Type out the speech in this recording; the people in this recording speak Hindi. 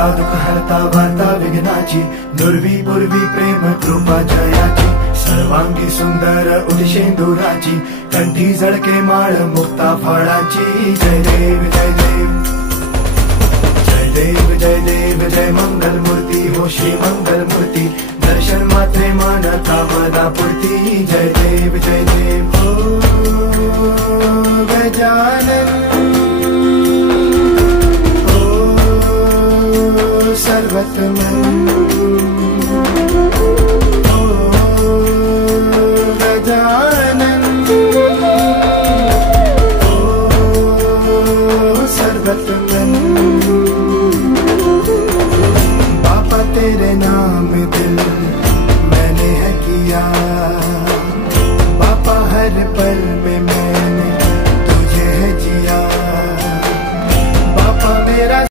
हरता दुःख हरता वार्ता विघ्नाची, दुर्वी पूर्वी प्रेम कृपा जयाची, सर्वांगी सुंदर उदिशेंदुराची, कंठी झळके माळ मुक्ता फळाची. जय देव जय देव जय देव जय देव जय मंगल मूर्ती हो श्री मंगल मूर्ती, दर्शन मात्रे मन कामना पूर्ती. जय देव जय देव हो गजानन हो सर्वतमन.